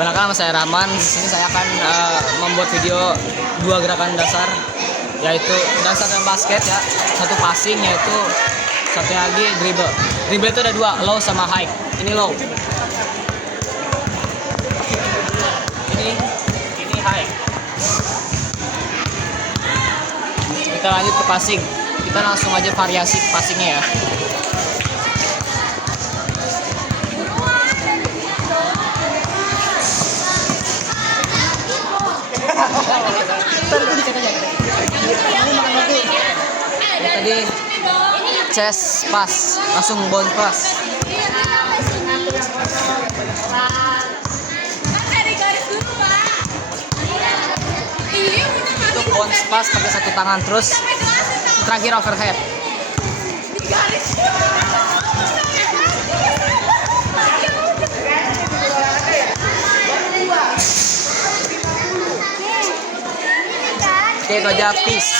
Perkenalkan, nama saya Rahman. Di sini saya akan membuat video dua gerakan dasar, yaitu dasar dalam basket ya. Satu passing, yaitu satunya lagi dribble. Dribble itu ada dua, low sama high. Ini low. Ini high. Kita lanjut ke passing. Kita langsung aja variasi passingnya ya. Tadi chest pass, langsung bounce pass. Untuk bounce pass pakai satu tangan, terus terakhir overhead. Oke, itu aja, peace.